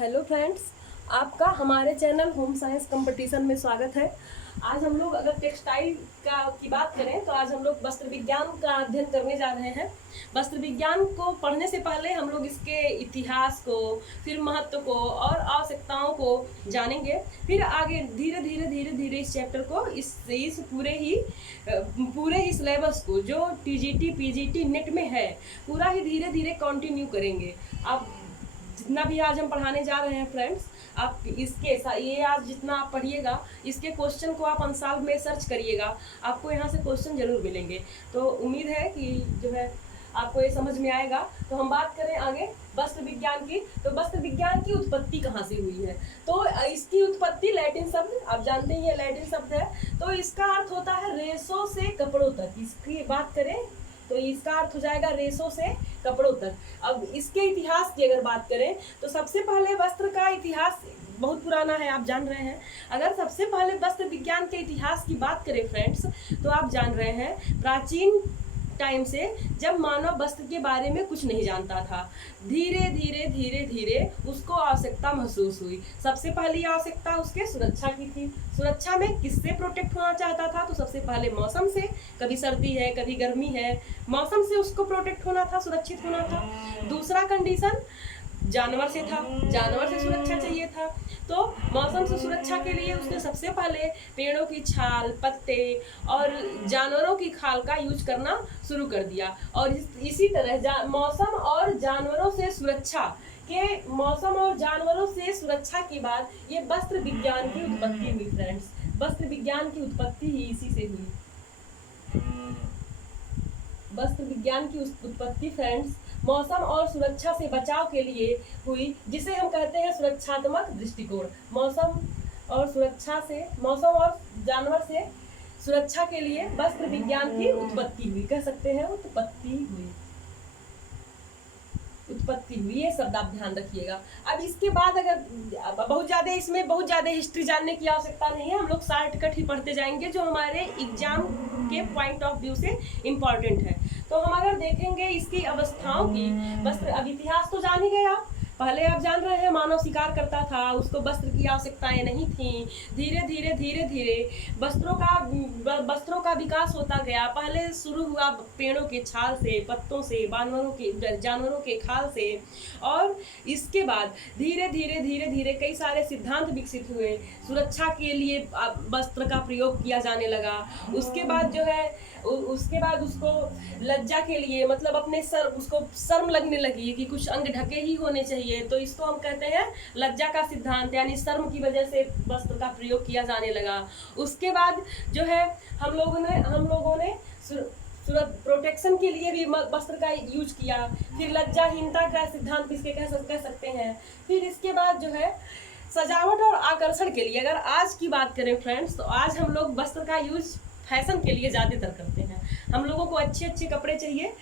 Hello friends, आपका हमारे channel home science competition में स्वागत है। आज हम लोग अगर टेक्सटाइल की बात करें तो आज हम लोग वस्त्र विज्ञान का अध्ययन करने जा रहे हैं। वस्त्र विज्ञान को पढ़ने से पहले हम लोग इसके इतिहास को, फिर महत्व को और आवश्यकताओं को जानेंगे। फिर आगे धीरे धीरे इस चैप्टर को इस पूरे ही सिलेबस को जो टीजीटी पीजीटी नेट में है पूरा ही धीरे धीरे कंटिन्यू करेंगे। आप जितना भी आज हम पढ़ाने जा रहे हैं फ्रेंड्स, आप ये आज जितना आप पढ़िएगा इसके क्वेश्चन को आप अंशाल में सर्च करिएगा, आपको यहाँ से क्वेश्चन जरूर मिलेंगे। तो उम्मीद है कि जो है आपको ये समझ में आएगा। तो हम बात करें आगे वस्त्र विज्ञान की, तो वस्त्र विज्ञान की उत्पत्ति कहाँ से हुई है? तो इसकी उत्पत्ति लैटिन शब्द, आप जानते ही ये लैटिन शब्द है, तो इसका अर्थ होता है रेशों से कपड़ों तक। इसकी बात करें तो इसका अर्थ हो जाएगा रेशों से कपड़ों तक। अब इसके इतिहास की अगर बात करें तो सबसे पहले वस्त्र का इतिहास बहुत पुराना है, आप जान रहे हैं। अगर सबसे पहले वस्त्र विज्ञान के इतिहास की बात करें फ्रेंड्स, तो आप जान रहे हैं प्राचीन टाइम से जब मानव वस्त्र के बारे में कुछ नहीं जानता था, धीरे धीरे उसको आवश्यकता महसूस हुई। सबसे पहली आवश्यकता उसके सुरक्षा की थी। सुरक्षा में किससे प्रोटेक्ट होना चाहता था? तो सबसे पहले मौसम से, कभी सर्दी है कभी गर्मी है, मौसम से उसको प्रोटेक्ट होना था, सुरक्षित होना था। दूसरा कंडीशन जानवर से था, जानवर से सुरक्षा चाहिए था। तो मौसम से सुरक्षा के लिए उसने सबसे पहले पेड़ों की छाल, पत्ते और जानवरों की खाल का यूज करना शुरू कर दिया। और इसी तरह मौसम और जानवरों से सुरक्षा के बाद ये वस्त्र विज्ञान की उत्पत्ति हुई फ्रेंड्स। वस्त्र विज्ञान की उत्पत्ति ही इसी से हुई। वस्त्र विज्ञान की उत्पत्ति फ्रेंड्स मौसम और सुरक्षा से बचाव के लिए हुई, जिसे हम कहते हैं सुरक्षात्मक दृष्टिकोण। मौसम और जानवर से सुरक्षा के लिए वस्त्र विज्ञान की उत्पत्ति हुई, कह सकते हैं उत्पत्ति हुई। ये शब्द आप ध्यान रखिएगा। अब इसके बाद अगर बहुत ज्यादा हिस्ट्री जानने की आवश्यकता नहीं है, हम लोग शॉर्टकट ही पढ़ते जाएंगे जो हमारे एग्जाम के पॉइंट ऑफ व्यू से इम्पोर्टेंट है। तो हम अगर देखेंगे इसकी अवस्थाओं की, वस्त्र, अब इतिहास तो जान ही गए आप। पहले आप जान रहे हैं मानव शिकार करता था, उसको वस्त्र की आवश्यकताएं नहीं थी। धीरे धीरे वस्त्रों का विकास होता गया। पहले शुरू हुआ पेड़ों के छाल से, पत्तों से, जानवरों के खाल से, और इसके बाद धीरे धीरे कई सारे सिद्धांत विकसित हुए। सुरक्षा के लिए वस्त्र का प्रयोग किया जाने लगा। उसके बाद उसको लज्जा के लिए, मतलब उसको शर्म लगने लगी कि कुछ अंग ढके ही होने चाहिए, तो इसको हम कहते हैं लज्जा का सिद्धांत, यानी शर्म की वजह से वस्त्र का प्रयोग किया जाने लगा। उसके बाद जो है हम लोगों ने प्रोटेक्शन के लिए भी वस्त्र का यूज किया। फिर लज्जाहीनता का सिद्धांत इसके कह सकते हैं। फिर इसके बाद जो है सजावट और आकर्षण के लिए, अगर आज की बात करें फ्रेंड्स, तो आज हम लोग वस्त्र का यूज फैशन के लिए ज़्यादातर करते हैं। हम लोगों को अच्छे कपड़े चाहिए।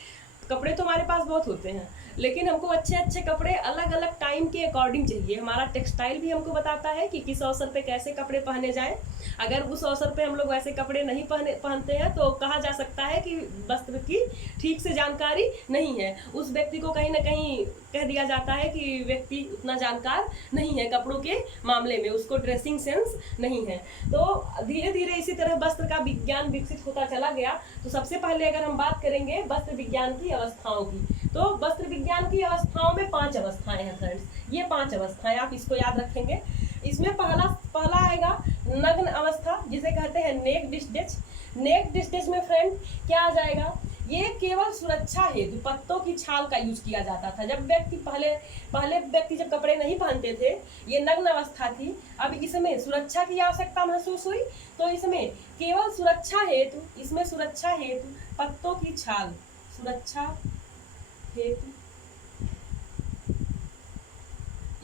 कपड़े तो हमारे पास बहुत होते हैं, लेकिन हमको अच्छे कपड़े अलग अलग टाइम के अकॉर्डिंग चाहिए। हमारा टेक्सटाइल भी हमको बताता है कि किस अवसर पे कैसे कपड़े पहने जाएं। अगर उस अवसर पे हम लोग वैसे कपड़े नहीं पहनते हैं तो कहा जा सकता है कि वस्त्र की ठीक से जानकारी नहीं है। उस व्यक्ति को कहीं ना कहीं कह दिया जाता है कि व्यक्ति उतना जानकार नहीं है कपड़ों के मामले में, उसको ड्रेसिंग सेंस नहीं है। तो धीरे धीरे इसी तरह वस्त्र का विज्ञान विकसित होता चला गया। तो सबसे पहले अगर हम बात करेंगे वस्त्र विज्ञान की अवस्थाओं की, तो वस्त्र विज्ञान की अवस्थाओं में 5 अवस्थाएं हैं फ्रेंड्स। ये 5 अवस्थाएं आप इसको याद रखेंगे। इसमें पहला आएगा नग्न अवस्था, जिसे कहते हैं नेक्ड स्टेज। नेक्ड स्टेज में फ्रेंड क्या आ जाएगा? ये केवल सुरक्षा हेतु पत्तों की छाल का यूज किया जाता था। जब पहले व्यक्ति जब कपड़े नहीं पहनते थे, ये नग्न अवस्था थी। अब इसमें सुरक्षा की आवश्यकता महसूस हुई, तो इसमें केवल सुरक्षा हेतु पत्तों की छाल,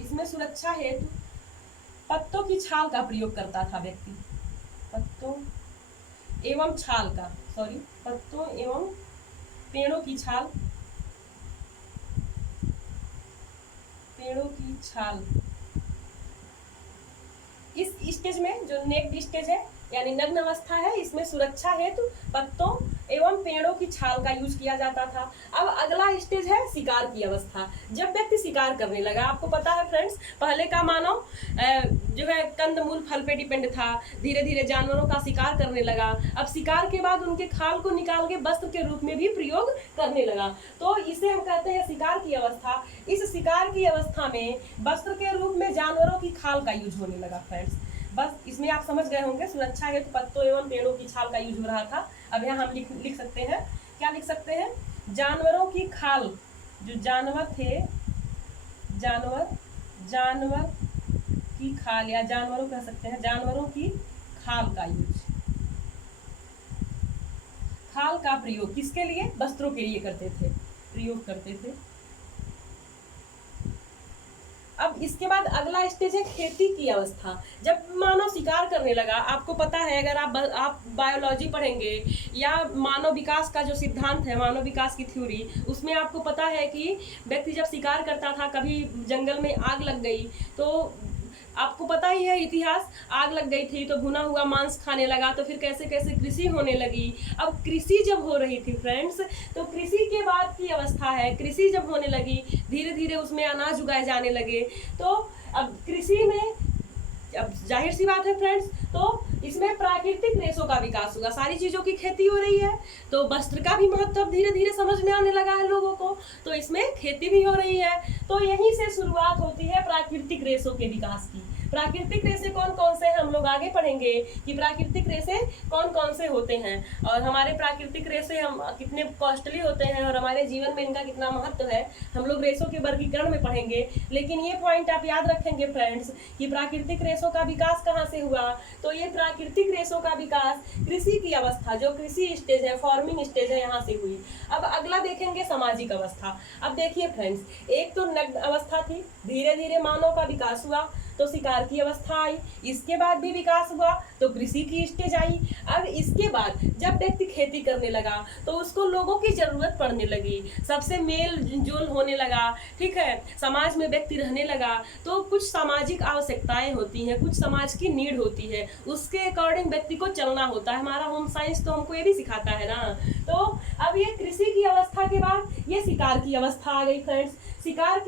इसमें सुरक्षा हेतु पत्तों की छाल का प्रयोग करता था व्यक्ति। पत्तों एवं पेड़ों की छाल। इस स्टेज में जो नेक्ड स्टेज है यानी नग्न अवस्था है, इसमें सुरक्षा हेतु पत्तों एवं पेड़ों की छाल का यूज किया जाता था। अब अगला स्टेज है शिकार की अवस्था। जब व्यक्ति शिकार करने लगा, आपको पता है फ्रेंड्स, पहले का मानव जो है कंदमूल फल पे डिपेंड था, धीरे धीरे जानवरों का शिकार करने लगा। अब शिकार के बाद उनके खाल को निकाल के वस्त्र के रूप में भी प्रयोग करने लगा, तो इसे हम कहते हैं शिकार की अवस्था। इस शिकार की अवस्था में वस्त्र के रूप में जानवरों की खाल का यूज होने लगा फ्रेंड्स। बस इसमें आप समझ गए होंगे, सुरक्षा हेतु पत्तों एवं पेड़ों की छाल का यूज हो रहा था। अब यहाँ हम लिख सकते हैं, क्या लिख सकते हैं, जानवरों की खाल, जो जानवर थे, जानवर की खाल, या जानवरों कह सकते हैं, जानवरों की खाल का यूज, खाल का प्रयोग किसके लिए, वस्त्रों के लिए करते थे, प्रयोग करते थे। अब इसके बाद अगला स्टेज है खेती की अवस्था। जब मानव शिकार करने लगा, आपको पता है, अगर आप बायोलॉजी पढ़ेंगे या मानव विकास का जो सिद्धांत है, मानव विकास की थ्योरी, उसमें आपको पता है कि व्यक्ति जब शिकार करता था, कभी जंगल में आग लग गई, तो आपको पता ही है इतिहास, आग लग गई थी तो भुना हुआ मांस खाने लगा, तो फिर कैसे कैसे कृषि होने लगी। अब कृषि जब हो रही थी फ्रेंड्स, तो कृषि के बाद की अवस्था है, कृषि जब होने लगी, धीरे धीरे उसमें अनाज उगाए जाने लगे, तो अब कृषि में, अब जाहिर सी बात है फ्रेंड्स, तो इसमें प्राकृतिक रेशों का विकास होगा, सारी चीजों की खेती हो रही है, तो वस्त्र का भी महत्व धीरे धीरे समझ में आने लगा है लोगों को, तो इसमें खेती भी हो रही है। तो यहीं से शुरुआत होती है प्राकृतिक रेशों के विकास की। प्राकृतिक रेशे कौन कौन से हैं, हम लोग आगे पढ़ेंगे कि प्राकृतिक रेशे कौन कौन से होते हैं, और हमारे प्राकृतिक रेशे हम कितने कॉस्टली होते हैं, और हमारे जीवन में इनका कितना महत्व है, हम लोग रेशों के वर्गीकरण में पढ़ेंगे। लेकिन ये पॉइंट आप याद रखेंगे फ्रेंड्स कि प्राकृतिक रेशों का विकास कहाँ से हुआ, तो ये प्राकृतिक रेशों का विकास कृषि की अवस्था, जो कृषि स्टेज है, फार्मिंग स्टेज है, यहाँ से हुई। अब अगला देखेंगे सामाजिक अवस्था। अब देखिए फ्रेंड्स, एक तो नग्न अवस्था थी, धीरे धीरे मानव का विकास हुआ तो शिकार की अवस्था आई, इसके बाद भी विकास हुआ तो कृषि की स्टेज आई। अब इसके बाद जब व्यक्ति खेती करने लगा तो उसको लोगों की जरूरत पड़ने लगी, सबसे मेल जोल होने लगा, ठीक है, समाज में व्यक्ति रहने लगा, तो कुछ सामाजिक आवश्यकताएं होती हैं, कुछ समाज की नीड होती है, उसके अकॉर्डिंग व्यक्ति को चलना होता है। हमारा होम साइंस तो हमको ये भी सिखाता है ना। तो अब ये कृषि की अवस्था के बाद ये शिकार की अवस्था आ गई फ्रेंड्स। शिकार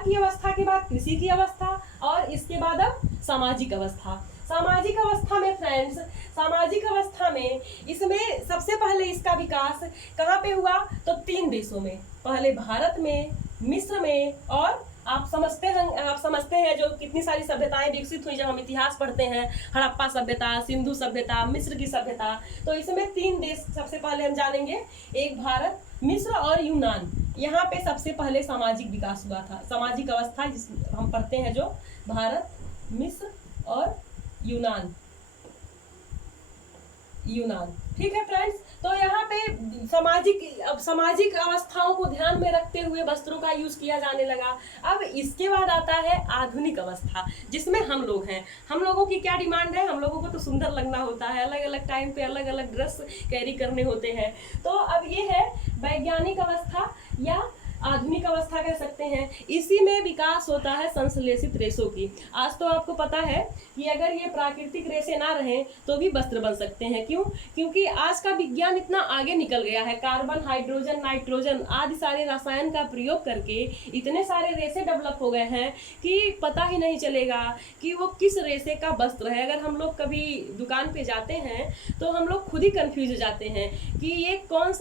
की अवस्था के बाद कृषि की अवस्था, और इसके बाद अब सामाजिक अवस्था। सामाजिक अवस्था में फ्रेंड्स, सामाजिक अवस्था में इसमें सबसे पहले इसका विकास कहाँ पे हुआ, तो 3 देशों में, पहले भारत में, मिस्र में, और आप समझते हैं जो कितनी सारी सभ्यताएं विकसित हुई जब हम इतिहास पढ़ते हैं, हड़प्पा सभ्यता, सिंधु सभ्यता, मिस्र की सभ्यता। तो इसमें 3 देश सबसे पहले हम जानेंगे, एक भारत, मिस्र और यूनान। यहाँ पे सबसे पहले सामाजिक विकास हुआ था, सामाजिक अवस्था जिस हम पढ़ते हैं, जो भारत, मिस्र और यूनान, ठीक है फ्रेंड्स। तो यहाँ पे सामाजिक अवस्थाओं को ध्यान में रखते हुए वस्त्रों का यूज किया जाने लगा। अब इसके बाद आता है आधुनिक अवस्था, जिसमें हम लोग हैं। हम लोगों की क्या डिमांड है, हम लोगों को तो सुंदर लगना होता है, अलग अलग टाइम पे अलग अलग ड्रेस कैरी करने होते हैं। तो अब ये है वैज्ञानिक अवस्था या आधुनिक अवस्था कह सकते हैं। इसी में विकास होता है संश्लेषित रेशों की। आज तो आपको पता है कि अगर ये प्राकृतिक रेशे ना रहें तो भी वस्त्र बन सकते हैं। क्यों? क्योंकि आज का विज्ञान इतना आगे निकल गया है, कार्बन, हाइड्रोजन, नाइट्रोजन आदि सारे रसायन का प्रयोग करके इतने सारे रेशे डेवलप हो गए हैं कि पता ही नहीं चलेगा कि वो किस रेशे का वस्त्र है। अगर हम लोग कभी दुकान पे जाते हैं तो हम लोग खुद ही कंफ्यूज हो जाते हैं कि ये कौन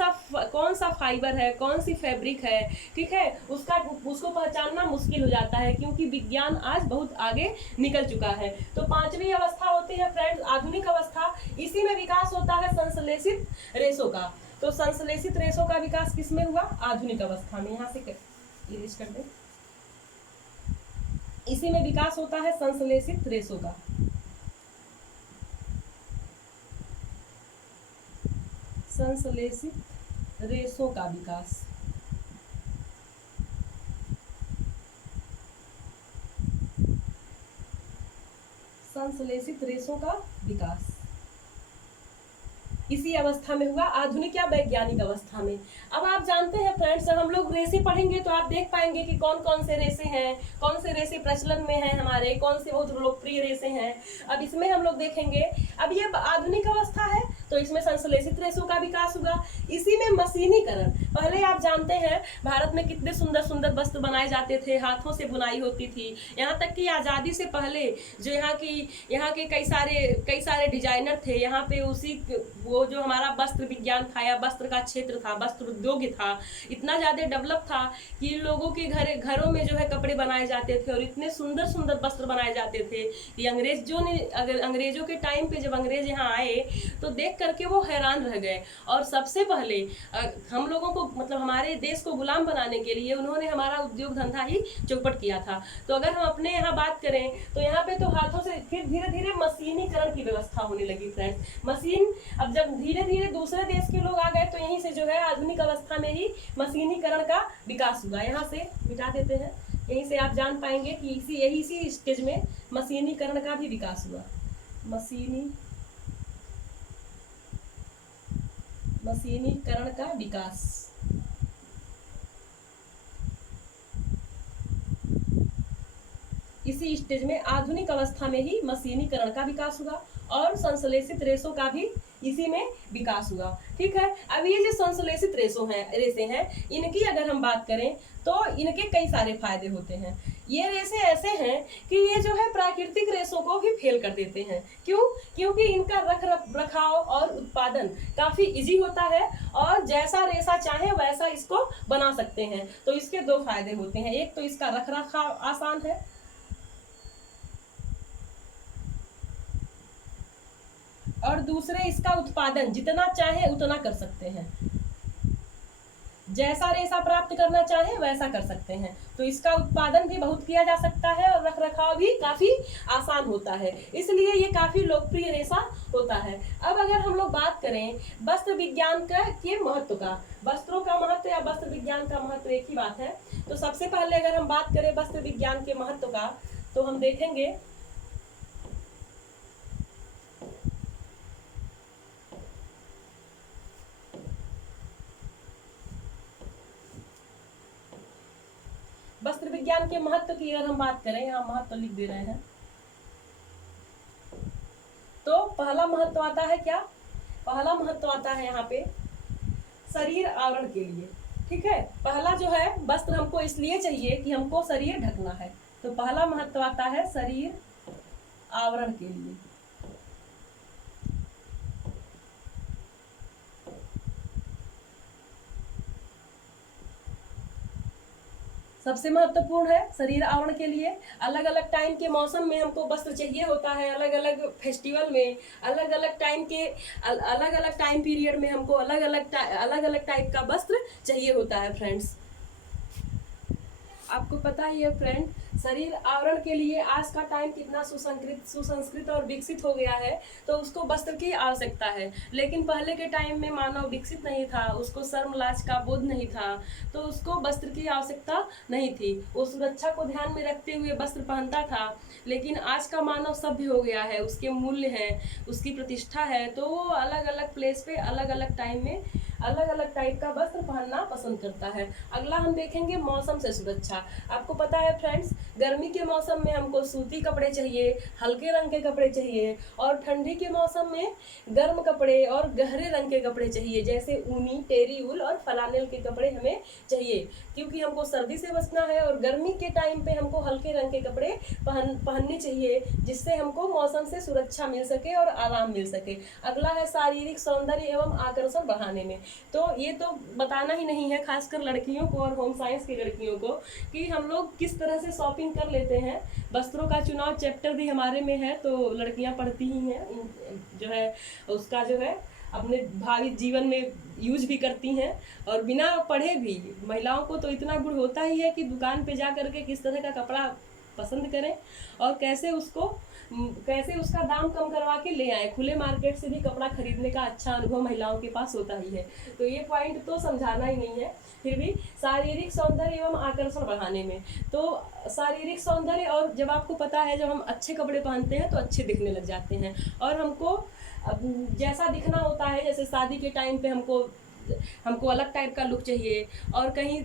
सा फाइबर है, कौन सी फैब्रिक है, ठीक है, उसको पहचानना मुश्किल हो जाता है, क्योंकि विज्ञान आज बहुत आगे निकल चुका है। तो 5वीं अवस्था होती है फ्रेंड्स आधुनिक अवस्था। इसी में विकास होता है संश्लेषित रेशों का। तो संश्लेषित रेशों का विकास किस में हुआ? आधुनिक अवस्था में। यहाँ से इरेज कर दें। इसी में विकास होता है संश्लेषित रेशों का। संश्लेषित रेशों का विकास। संश्लेषित रेशों का विकास इसी अवस्था में हुआ, आधुनिक या वैज्ञानिक अवस्था में। अब आप जानते हैं फ्रेंड्स, जब हम लोग रेसे पढ़ेंगे तो आप देख पाएंगे कि कौन कौन से रेसे हैं, कौन से रेसे प्रचलन में हैं हमारे, कौन से बहुत लोकप्रिय रेसे हैं। अब इसमें हम लोग देखेंगे, अब ये आधुनिक अवस्था है तो इसमें संश्लेषित रेशों का विकास होगा। इसी में मशीनीकरण, पहले आप जानते हैं भारत में कितने सुंदर सुंदर वस्त्र बनाए जाते थे, हाथों से बुनाई होती थी। यहाँ तक कि आज़ादी से पहले जो यहाँ के कई सारे डिजाइनर थे यहाँ पे, उसी वो जो हमारा वस्त्र विज्ञान था या वस्त्र का क्षेत्र था, वस्त्र उद्योग था, इतना ज़्यादा डेवलप था कि लोगों के घरों में जो है कपड़े बनाए जाते थे और इतने सुंदर सुंदर वस्त्र बनाए जाते थे कि अंग्रेजों के टाइम पे जब अंग्रेज यहाँ आए तो देख करके वो हैरान रह गए। और सबसे पहले हम लोगों को, मतलब हमारे देश को गुलाम बनाने के लिए उन्होंने हमारा उद्योग धंधा ही चौपट किया था। तो अगर हम अपने यहाँ बात करें तो यहाँ पे तो हाथों से, फिर धीरे धीरे मशीनीकरण की व्यवस्था होने लगी फ्रेंड्स। मशीन, अब जब धीरे धीरे दूसरे देश के लोग आ गए तो यहीं से जो है आधुनिक अवस्था में ही मशीनीकरण का विकास हुआ। यहाँ से मिटा देते हैं, यहीं से आप जान पाएंगे कि इसी स्टेज में मशीनीकरण का भी विकास हुआ। मशीनीकरण का विकास, इसी स्टेज में आधुनिक अवस्था में ही मशीनीकरण का विकास हुआ और संश्लेषित रेशों का भी इसी में विकास हुआ। ठीक है, अब ये जो संश्लेषित रेशे हैं, इनकी अगर हम बात करें तो इनके कई सारे फायदे होते हैं। ये रेशे ऐसे हैं कि ये जो है प्राकृतिक रेशों को भी फेल कर देते हैं। क्यों? क्योंकि इनका रखाव और उत्पादन काफी इजी होता है और जैसा रेशा चाहे वैसा इसको बना सकते हैं। तो इसके दो फायदे होते हैं, एक तो इसका रखरखाव आसान है और दूसरे इसका उत्पादन जितना चाहे उतना कर सकते हैं, जैसा रेशा प्राप्त करना चाहे वैसा कर सकते हैं। तो इसका उत्पादन भी बहुत किया जा सकता है और रखरखाव भी काफी आसान होता है, इसलिए ये काफी लोकप्रिय रेशा होता है। अब अगर हम लोग बात करें वस्त्र विज्ञान के महत्व का, वस्त्रों का महत्व या वस्त्र विज्ञान का महत्व एक ही बात है। तो सबसे पहले अगर हम बात करें वस्त्र विज्ञान के महत्व का तो हम देखेंगे वस्त्र विज्ञान के महत्व की अगर हम बात करें, यहाँ महत्व लिख दे रहे हैं, तो पहला महत्व आता है क्या? पहला महत्व आता है यहाँ पे शरीर आवरण के लिए। ठीक है, पहला जो है वस्त्र हमको इसलिए चाहिए कि हमको शरीर ढकना है, तो पहला महत्व आता है शरीर आवरण के लिए। सबसे महत्वपूर्ण है शरीर आवरण के लिए। अलग अलग टाइम के मौसम में हमको वस्त्र चाहिए होता है, अलग अलग फेस्टिवल में, अलग अलग टाइम पीरियड में हमको अलग अलग टाइप का वस्त्र चाहिए होता है फ्रेंड्स। आपको पता ही है फ्रेंड, शरीर आवरण के लिए आज का टाइम कितना सुसंस्कृत और विकसित हो गया है, तो उसको वस्त्र की आवश्यकता है। लेकिन पहले के टाइम में मानव विकसित नहीं था, उसको शर्म लाज का बोध नहीं था, तो उसको वस्त्र की आवश्यकता नहीं थी, वो सुरक्षा को ध्यान में रखते हुए वस्त्र पहनता था। लेकिन आज का मानव सभ्य हो गया है, उसके मूल्य हैं, उसकी प्रतिष्ठा है, तो वो अलग अलग प्लेस पे अलग अलग टाइम में अलग अलग टाइप का वस्त्र पहनना पसंद करता है। अगला हम देखेंगे मौसम से सुरक्षा। आपको पता है फ्रेंड्स, गर्मी के मौसम में हमको सूती कपड़े चाहिए, हल्के रंग के कपड़े चाहिए, और ठंडी के मौसम में गर्म कपड़े और गहरे रंग के कपड़े चाहिए, जैसे ऊनी, टेरी वूल और फलानेल के कपड़े हमें चाहिए, क्योंकि हमको सर्दी से बचना है। और गर्मी के टाइम पे हमको हल्के रंग के कपड़े पहनने चाहिए, जिससे हमको मौसम से सुरक्षा मिल सके और आराम मिल सके। अगला है शारीरिक सौंदर्य एवं आकर्षण बढ़ाने में। तो ये तो बताना ही नहीं है, खासकर लड़कियों को और होम साइंस की लड़कियों को, कि हम लोग किस तरह से शॉपिंग कर लेते हैं। वस्त्रों का चुनाव चैप्टर भी हमारे में है, तो लड़कियां पढ़ती ही हैं, जो है उसका जो है अपने भावी जीवन में यूज भी करती हैं। और बिना पढ़े भी महिलाओं को तो इतना गुण होता ही है कि दुकान पे जा करके किस तरह का कपड़ा पसंद करें और कैसे उसका दाम कम करवा के ले आए। खुले मार्केट से भी कपड़ा खरीदने का अच्छा अनुभव महिलाओं के पास होता ही है, तो ये पॉइंट तो समझाना ही नहीं है। फिर भी शारीरिक सौंदर्य एवं आकर्षण बढ़ाने में, तो शारीरिक सौंदर्य, और जब आपको पता है जब हम अच्छे कपड़े पहनते हैं तो अच्छे दिखने लग जाते हैं, और हमको अब जैसा दिखना होता है, जैसे शादी के टाइम पे हमको अलग टाइप का लुक चाहिए, और कहीं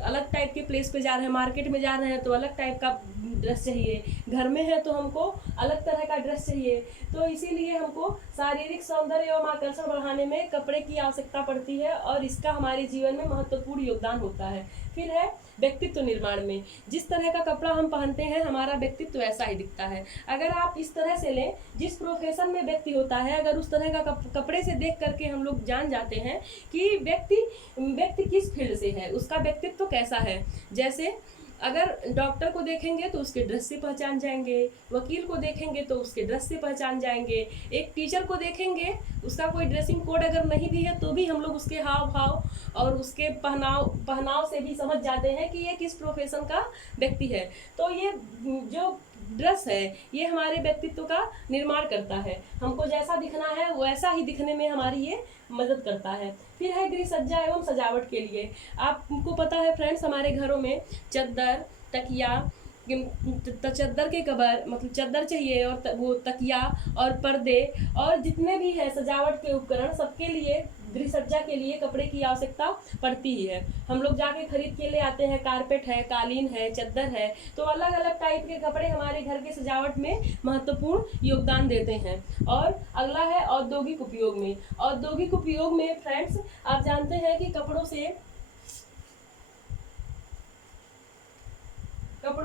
अलग टाइप के प्लेस पे जा रहे हैं, मार्केट में जा रहे हैं तो अलग टाइप का ड्रेस चाहिए, घर में है तो हमको अलग तरह का ड्रेस चाहिए। तो इसीलिए हमको शारीरिक सौंदर्य एवं आकर्षण बढ़ाने में कपड़े की आवश्यकता पड़ती है, और इसका हमारे जीवन में महत्वपूर्ण योगदान होता है। फिर है व्यक्तित्व निर्माण में, जिस तरह का कपड़ा हम पहनते हैं हमारा व्यक्तित्व ऐसा ही दिखता है। अगर आप इस तरह से लें, जिस प्रोफेशन में व्यक्ति होता है, अगर उस तरह का कपड़े से देख करके हम लोग जान जाते हैं कि व्यक्ति किस फील्ड से है, उसका व्यक्तित्व कैसा है। जैसे अगर डॉक्टर को देखेंगे तो उसके ड्रेस से पहचान जाएंगे, वकील को देखेंगे तो उसके ड्रेस से पहचान जाएंगे, एक टीचर को देखेंगे, उसका कोई ड्रेसिंग कोड अगर नहीं भी है तो भी हम लोग उसके हाव भाव और उसके पहनाव से भी समझ जाते हैं कि ये किस प्रोफेशन का व्यक्ति है। तो ये जो ड्रेस है ये हमारे व्यक्तित्व का निर्माण करता है, हमको जैसा दिखना है वैसा ही दिखने में हमारी ये मदद करता है। फिर है गृह सज्जा एवं सजावट के लिए। आपको पता है फ्रेंड्स, हमारे घरों में चद्दर, तकिया, चद्दर के कवर मतलब चद्दर चाहिए, और वो तकिया और पर्दे और जितने भी है सजावट के उपकरण, सबके लिए गृह सज्जा के लिए कपड़े की आवश्यकता पड़ती ही है। हम लोग जाके खरीद के ले आते हैं, कारपेट है, कालीन है, चद्दर है, तो अलग अलग टाइप के कपड़े हमारे घर के सजावट में महत्वपूर्ण योगदान देते हैं। और अगला है औद्योगिक उपयोग में। औद्योगिक उपयोग में फ्रेंड्स आप जानते हैं कि कपड़ों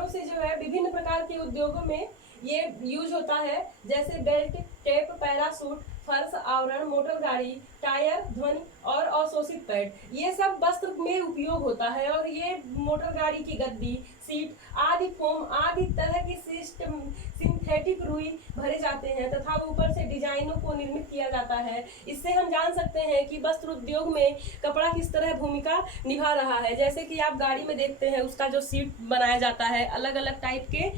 से जो है विभिन्न प्रकार के उद्योगों में ये यूज होता है, जैसे बेल्ट, टेप, पैरासूट, फर्श आवरण, मोटर गाड़ी, टायर, ध्वनि और अवशोषित पैड, ये सब वस्त्र में उपयोग होता है। और ये मोटर गाड़ी की गद्दी, सीट आदि फोम आदि तरह की सिंथेटिक रुई भरे जाते हैं तथा ऊपर से डिजाइनों को निर्मित किया जाता है। इससे हम जान सकते हैं कि वस्त्र उद्योग में कपड़ा किस तरह भूमिका निभा रहा है। जैसे कि आप गाड़ी में देखते हैं, उसका जो सीट बनाया जाता है, अलग अलग टाइप के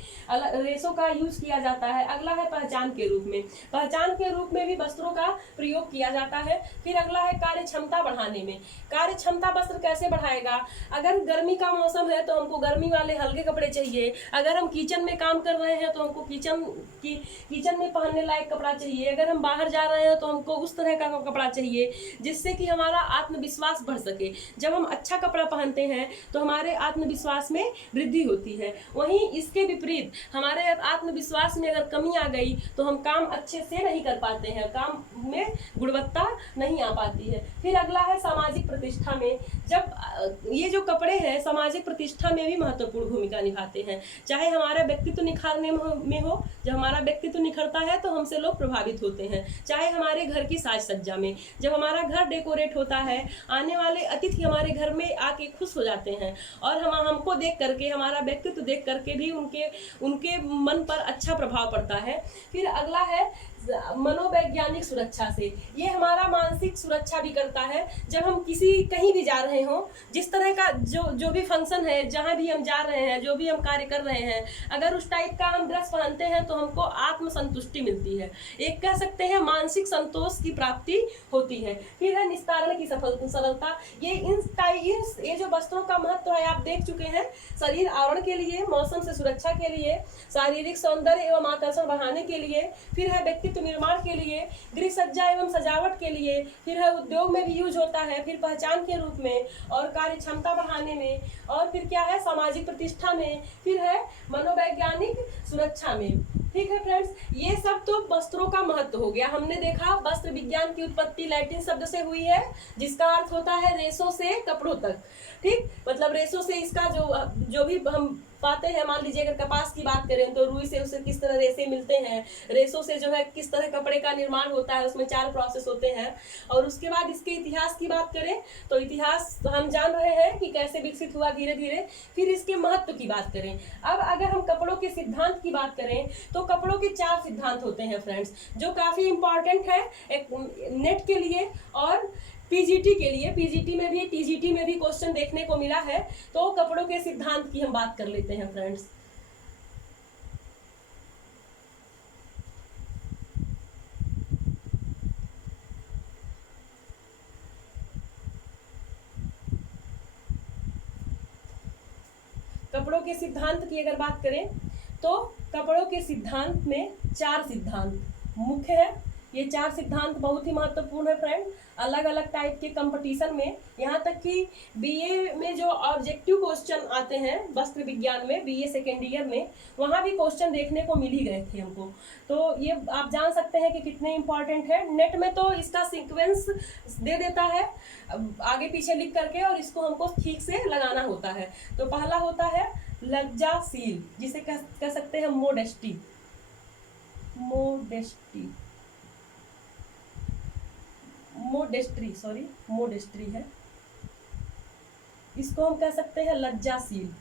रेशों का यूज किया जाता है। अगला है पहचान के रूप में। पहचान के रूप में भी वस्त्रों का प्रयोग किया जाता है। फिर अगला है कार्य क्षमता बढ़ाने में। कार्य क्षमता वस्त्र कैसे बढ़ाएगा? अगर गर्मी का मौसम है तो हमको गर्मी वाले हल्के कपड़े चाहिए, अगर हम किचन में काम कर रहे हैं तो हमको किचन में पहनने लायक कपड़ा चाहिए, अगर हम बाहर जा रहे हैं तो हमको उस तरह का कपड़ा चाहिए जिससे कि हमारा आत्मविश्वास बढ़ सके। जब हम अच्छा कपड़ा पहनते हैं तो हमारे आत्मविश्वास में वृद्धि होती है। वहीं इसके विपरीत हमारे आत्मविश्वास में अगर कमी आ गई तो हम काम अच्छे से नहीं कर पाते हैं, काम में गुणवत्ता नहीं आ पाती है। फिर अगला है सामाजिक प्रतिष्ठा में। जब ये जो कपड़े हैं सामाजिक प्रतिष्ठा में भी महत्वपूर्ण भूमिका निभाते हैं। चाहे हमारा व्यक्तित्व निखारने में हो, जब हमारा व्यक्तित्व निखरता है तो हमसे लोग प्रभावित होते हैं। चाहे हमारे घर की साज सज्जा में, जब हमारा घर डेकोरेट होता है, आने वाले अतिथि हमारे घर में आके खुश हो जाते हैं, और हमको देख करके, हमारा व्यक्तित्व देख करके भी उनके मन पर अच्छा प्रभाव पड़ता है। फिर अगला है मनोवैज्ञानिक सुरक्षा से। ये हमारा मानसिक सुरक्षा भी करता है। जब हम कहीं भी जा रहे हो, जिस तरह का जो भी फंक्शन है, जहाँ भी हम जा रहे हैं, जो भी हम कार्य कर रहे हैं, अगर उस टाइप का हम ड्रेस पहनते हैं तो हमको आत्मसंतुष्टि मिलती है, एक कह सकते हैं मानसिक संतोष की प्राप्ति होती है। फिर है निस्तारण की सरलता। ये जो वस्त्रों का महत्व है आप देख चुके हैं। शरीर आवरण के लिए, मौसम से सुरक्षा के लिए, शारीरिक सौंदर्य एवं आकर्षण बढ़ाने के लिए, फिर है व्यक्तित्व निर्माण के लिए, गृह सज्जा एवं सजावट के लिए, फिर है उद्योग में भी यूज होता है, फिर पहचान के रूप में और कार्य क्षमता बढ़ाने में, और फिर क्या है सामाजिक प्रतिष्ठा में, फिर है मनोवैज्ञानिक सुरक्षा में। ठीक है फ्रेंड्स, ये सब तो वस्त्रों का महत्व हो गया। हमने देखा वस्त्र विज्ञान की उत्पत्ति लैटिन शब्द से हुई है, जिसका अर्थ होता है रेशों से कपड़ों तक। ठीक, मतलब रेशों से इसका जो भी हम पाते हैं, मान लीजिए अगर कपास की बात करें तो रुई से उसे किस तरह रेशे मिलते हैं, रेशों से जो है किस तरह कपड़े का निर्माण होता है, उसमें 4 प्रोसेस होते हैं। और उसके बाद इसके इतिहास की बात करें तो इतिहास हम जान रहे हैं कि कैसे विकसित हुआ धीरे धीरे। फिर इसके महत्व की बात करें। अब अगर हम कपड़ों के सिद्धांत की बात करें तो कपड़ों के 4 सिद्धांत होते हैं फ्रेंड्स, जो काफी इंपॉर्टेंट है एक नेट के लिए और पीजीटी के लिए। पीजीटी में भी, टीजीटी में भी क्वेश्चन देखने को मिला है। तो कपड़ों के सिद्धांत की हम बात कर लेते हैं फ्रेंड्स। कपड़ों के सिद्धांत की अगर बात करें तो कपड़ों के सिद्धांत में 4 सिद्धांत मुख्य है। ये 4 सिद्धांत बहुत ही महत्वपूर्ण है फ्रेंड, अलग अलग टाइप के कंपटीशन में, यहाँ तक कि बीए में जो ऑब्जेक्टिव क्वेश्चन आते हैं वस्त्र विज्ञान में, बीए सेकेंड ईयर में, वहाँ भी क्वेश्चन देखने को मिल ही गए थे हमको। तो ये आप जान सकते हैं कि कितने इंपॉर्टेंट है। नेट में तो इसका सीक्वेंस दे देता है आगे पीछे लिख करके, और इसको हमको ठीक से लगाना होता है। तो पहला होता है लज्जाशील, जिसे कह सकते हैं मोडेस्टी, मोडेस्टी, मोडेस्ट्री है, इसको हम कह सकते हैं लज्जाशील।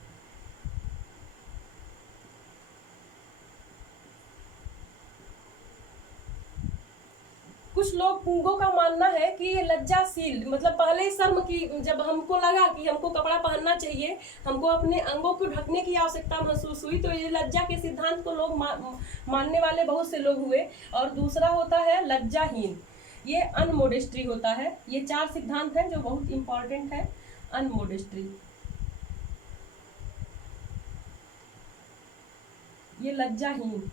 कुछ लोगों का मानना है कि ये लज्जाशील मतलब पहले ही शर्म की, जब हमको लगा कि हमको कपड़ा पहनना चाहिए, हमको अपने अंगों को ढकने की आवश्यकता महसूस हुई, तो ये लज्जा के सिद्धांत को लोग मानने वाले बहुत से लोग हुए। और दूसरा होता है लज्जाहीन, ये अनमोडेस्ट्री होता है। ये 4 सिद्धांत हैं जो बहुत इंपॉर्टेंट है। अनमोडेस्ट्री, ये लज्जाहीन,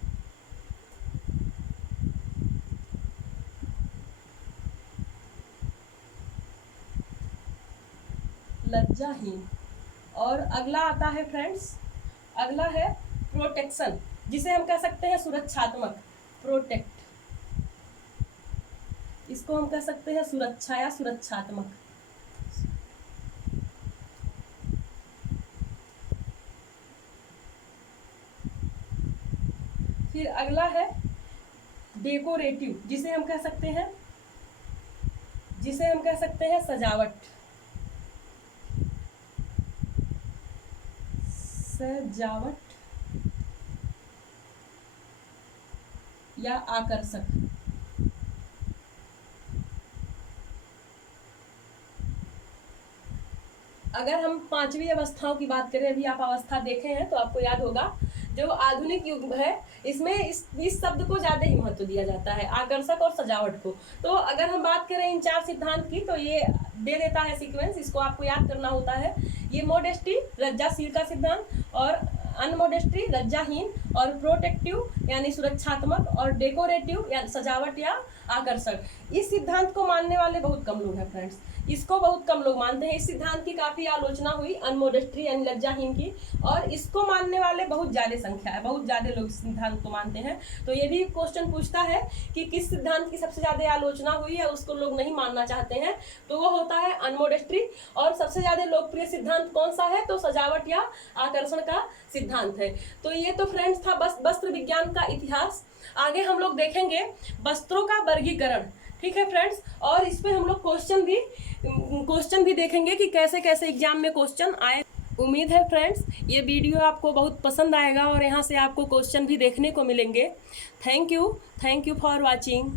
लज्जाहीन। और अगला आता है फ्रेंड्स, अगला है प्रोटेक्शन, जिसे हम कह सकते हैं सुरक्षात्मक, प्रोटेक्ट, इसको हम कह सकते हैं सुरक्षा या सुरक्षात्मक। फिर अगला है डेकोरेटिव, जिसे हम कह सकते हैं सजावट, सजावट या आकर्षक। अगर हम 5वीं अवस्थाओं की बात करें, अभी आप अवस्था देखे हैं तो आपको याद होगा, जो आधुनिक युग है इसमें इस शब्द को ज्यादा ही महत्व दिया जाता है, आकर्षक और सजावट को। तो अगर हम बात करें इन 4 सिद्धांत की, तो ये दे देता है सीक्वेंस, इसको आपको याद करना होता है। ये मोडेस्टी लज्जाशील का सिद्धांत, और अनमोडेस्ट्री लज्जाहीन, और प्रोटेक्टिव यानी सुरक्षात्मक, और डेकोरेटिव या सजावट या आकर्षक। इस सिद्धांत को मानने वाले बहुत कम लोग हैं फ्रेंड्स, इसको बहुत कम लोग मानते हैं। इस सिद्धांत की काफी आलोचना हुई, अनमोडेस्ट्री यानी लज्जाहीन की, और इसको मानने वाले बहुत ज्यादा संख्या है, बहुत ज्यादा लोग इस सिद्धांत को मानते हैं। तो ये भी क्वेश्चन पूछता है कि किस सिद्धांत की सबसे ज्यादा आलोचना हुई है, उसको लोग नहीं मानना चाहते हैं, तो वो होता है अनमोडेस्ट्री। और सबसे ज्यादा लोकप्रिय सिद्धांत कौन सा है, तो सजावट या आकर्षण का सिद्धांत है। तो ये तो फ्रेंड्स था बस वस्त्र विज्ञान का इतिहास। आगे हम लोग देखेंगे वस्त्रों का वर्गीकरण, ठीक है फ्रेंड्स, और इस पे हम लोग क्वेश्चन भी देखेंगे कि कैसे कैसे एग्जाम में क्वेश्चन आए। उम्मीद है फ्रेंड्स ये वीडियो आपको बहुत पसंद आएगा और यहाँ से आपको क्वेश्चन भी देखने को मिलेंगे। Thank you for watching.